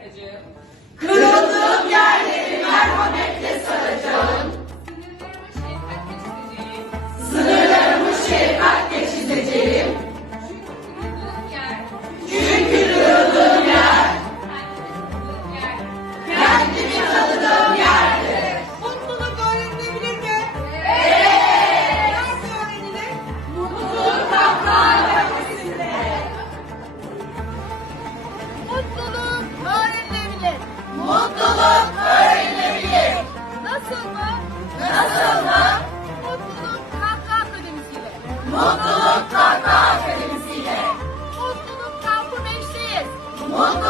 bırakacağım. Kırıldığım yerleri merhametle saracağım. Sınırlarımı şefkatle çizeceğim. Sınırlarımı şefkatle çizeceğim. Çünkü kırıldığım yer, Kendimi tanıdığım yerde. Mutluluk öğrenilebilir mi? Evet. Nasıl öğrenilir? Mutluluk kahkaha nefesinde. Mutluluk öğrenilebilir. Mutluluk öğrenilebilir. Nasıl mı? Nasıl mı? Mutluluk kahkaha akademisiyle. Mutluluk kahkaha akademisiyle. Mutluluk kampı 5'teyiz. Mutluluk